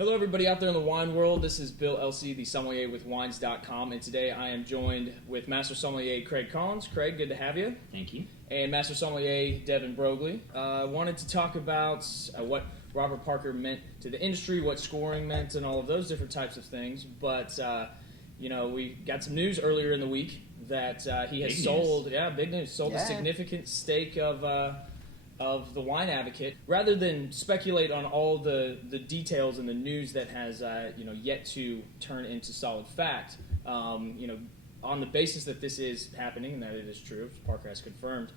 Hello, everybody out there in the wine world. This is Bill Elsey, the Sommelier with Wines.com, and today I am joined with Master Sommelier Craig Collins. Craig, good to have you. Thank you. And Master Sommelier Devon Broglie. Wanted to talk about what Robert Parker meant to the industry, what scoring meant, and all of those different types of things. But, we got some news earlier in the week that he has sold a significant stake of the Wine Advocate. Rather than speculate on all the details and the news that has yet to turn into solid fact, on the basis that this is happening and that it is true, Parker has confirmed.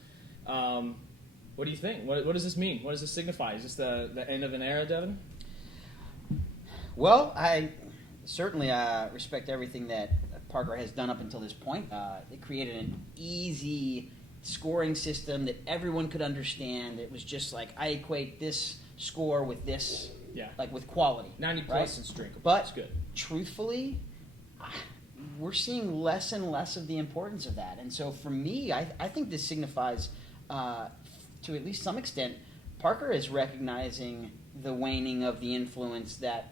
What do you think? What does this mean? What does this signify? Is this the end of an era, Devon? Well, I certainly respect everything that Parker has done up until this point. It created an easy scoring system that everyone could understand. It was just like, I equate this score with this, like with quality. 90 plus right? and drinkable. But that's good. Truthfully, we're seeing less and less of the importance of that. And so for me, I think this signifies, to at least some extent, Parker is recognizing the waning of the influence that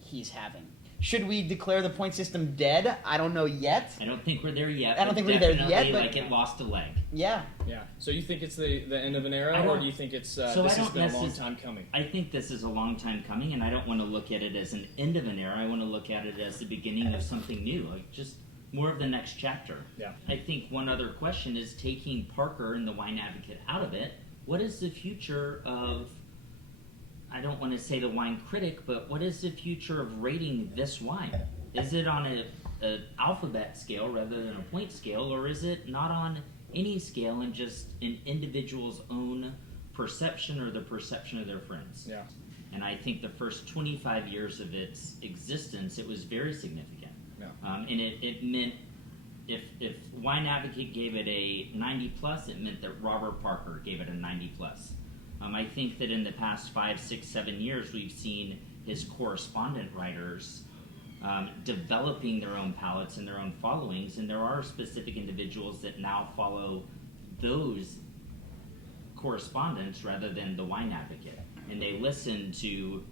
he's having. Should we declare the point system dead? I don't know yet. I don't think we're there yet. I don't think we're there yet. But like it lost a leg. Yeah. Yeah. So you think it's the end of an era, or do you think it's this has been a long time coming? I think this is a long time coming, and I don't want to look at it as an end of an era. I want to look at it as the beginning of something new, like just more of the next chapter. Yeah. I think one other question is taking Parker and the Wine Advocate out of it. What is the future of, I don't want to say the wine critic, but what is the future of rating this wine? Is it on an alphabet scale rather than a point scale, or is it not on any scale and just an individual's own perception or the perception of their friends? Yeah. And I think the first 25 years of its existence, it was very significant. Yeah. And it meant, if Wine Advocate gave it a 90 plus, it meant that Robert Parker gave it a 90 plus. I think that in the past 5, 6, 7 years, we've seen his correspondent writers developing their own palates and their own followings, and there are specific individuals that now follow those correspondents rather than the Wine Advocate, and they listen to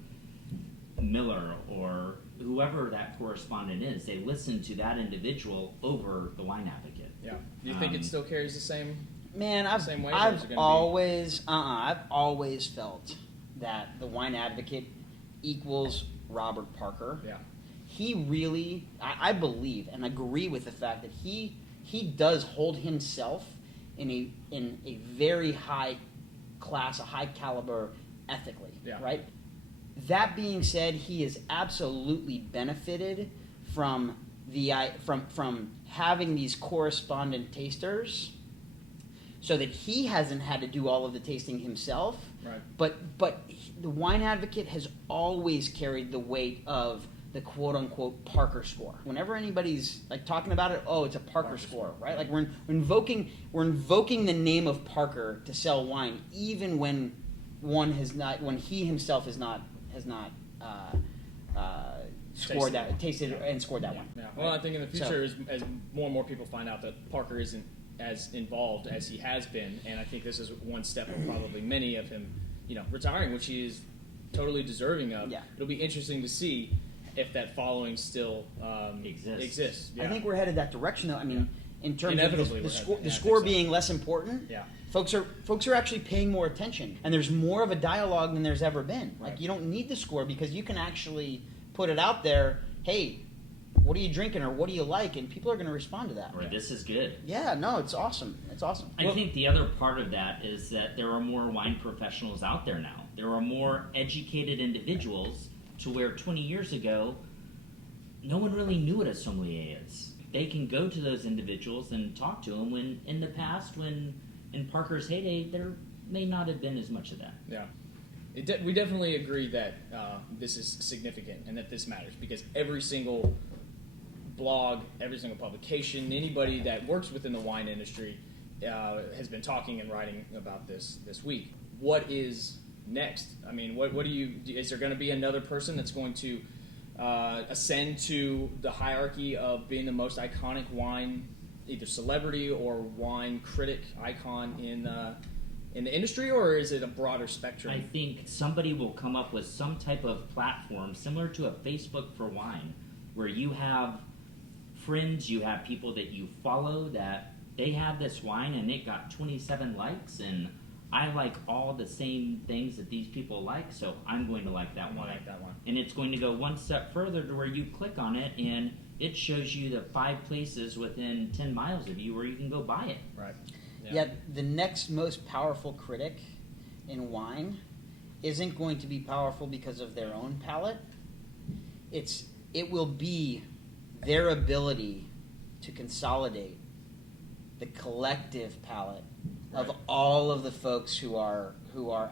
Miller or whoever that correspondent is. They listen to that individual over the Wine Advocate. Yeah. Do you think it still carries the same? Man, I've always felt that the Wine Advocate equals Robert Parker. Yeah. He really, I believe and agree with the fact that he does hold himself in a very high class, a high caliber ethically. Yeah. Right. That being said, he has absolutely benefited from from having these correspondent tasters, so that he hasn't had to do all of the tasting himself. Right. But the Wine Advocate has always carried the weight of the quote-unquote Parker score. Whenever anybody's like talking about it, it's a Parker score, right? Like we're invoking the name of Parker to sell wine, even when he himself has not scored that, tasted and scored that one. Yeah. Well, I think in the future, as more and more people find out that Parker isn't as involved as he has been, and I think this is one step of probably many of him, retiring, which he is totally deserving of. Yeah. It'll be interesting to see if that following still exists. Yeah. I think we're headed that direction, though. I mean, in terms Inevitably of the score being less important. Yeah. Folks are actually paying more attention, and there's more of a dialogue than there's ever been. Like, you don't need the score because you can actually put it out there. Hey, what are you drinking, or what do you like? And people are going to respond to that. Or this is good. Yeah, no, it's awesome. It's awesome. I think the other part of that is that there are more wine professionals out there now. There are more educated individuals to where 20 years ago, no one really knew what a sommelier is. They can go to those individuals and talk to them, when in the past, when in Parker's heyday, there may not have been as much of that. Yeah. We definitely agree that this is significant and that this matters, because every single blog, every single publication, anybody that works within the wine industry has been talking and writing about this week. What is next? I mean, what do you? Is there going to be another person that's going to ascend to the hierarchy of being the most iconic wine, either celebrity or wine critic icon in the industry, or is it a broader spectrum? I think somebody will come up with some type of platform similar to a Facebook for wine, where you have friends, you have people that you follow that they have this wine and it got 27 likes, and I like all the same things that these people like, so I'm going to like that I wine. like that one. And it's going to go one step further to where you click on it and it shows you the 5 places within 10 miles of you where you can go buy it. Right. Yet the next most powerful critic in wine isn't going to be powerful because of their own palate. It will be their ability to consolidate the collective palate of Right. all of the folks who are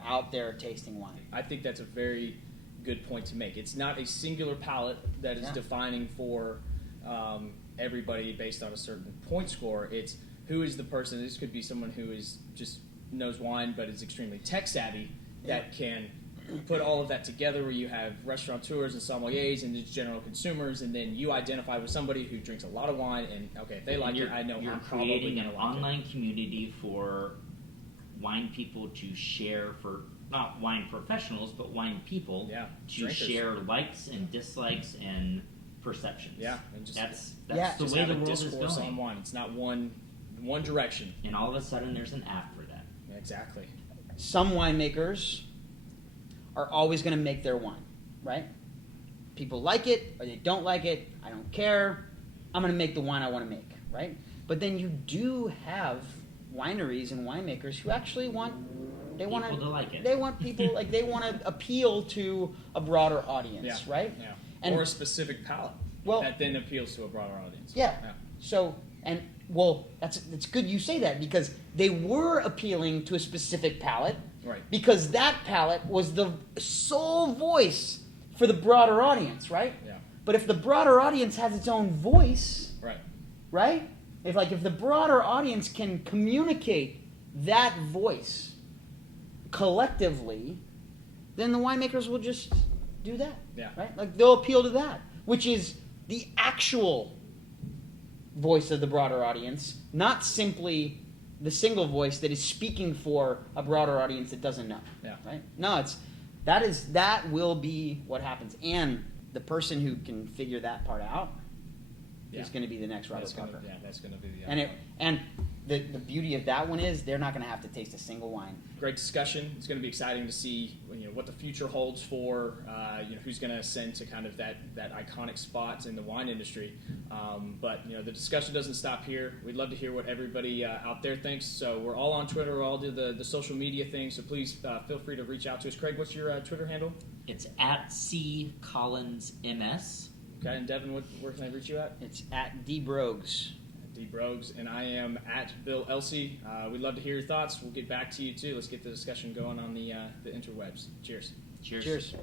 out there tasting wine. I think that's a very good point to make. It's not a singular palate that is Yeah. defining for everybody based on a certain point score. It's who is the person. This could be someone who is just knows wine but is extremely tech savvy that can put all of that together, where you have restaurateurs and sommeliers and just general consumers, and then you identify with somebody who drinks a lot of wine, and okay, if they like it, I know you're I'm probably creating going an to like online community for wine people to share, for not wine professionals but wine people Yeah, to drinkers. share likes and dislikes and perceptions. Yeah, and just that's Yeah. the just way have the a world is discourse going. on wine. It's not one direction. And all of a sudden there's an app for that. Exactly. Some winemakers are always going to make their wine, right? People like it or they don't like it. I don't care. I'm going to make the wine I want to make, right? But then you do have wineries and winemakers who actually want People to like it. They want people like they want to appeal to a broader audience, Yeah. right? Yeah. And- or a specific palate Well- that then appeals to a broader audience. Yeah. So that's good you say that, because they were appealing to a specific palate, Right. because that palate was the sole voice for the broader audience, right? Yeah. But if the broader audience has its own voice, Right. right? If the broader audience can communicate that voice collectively, then the winemakers will just do that. Yeah. Right? Like they'll appeal to that, which is the actual voice of the broader audience, not simply the single voice that is speaking for a broader audience that doesn't know. Yeah. Right? No, that will be what happens. And the person who can figure that part out Yeah. is going to be the next Robert That's gonna, Parker. yeah, that's going to be the And the beauty of that one is they're not going to have to taste a single wine. great discussion. It's going to be exciting to see what the future holds for who's going to ascend to kind of that iconic spot in the wine industry. But the discussion doesn't stop here. We'd love to hear what everybody out there thinks. So we're all on Twitter. We're all do the social media thing. So please feel free to reach out to us. Craig, what's your Twitter handle? It's at CCollinsMS. Okay, and Devin, where can I reach you at? It's at DBrogues. D Brogues, and I am at Bill Elsey. We'd love to hear your thoughts. We'll get back to you too. Let's get the discussion going on the interwebs. Cheers. Cheers. Cheers.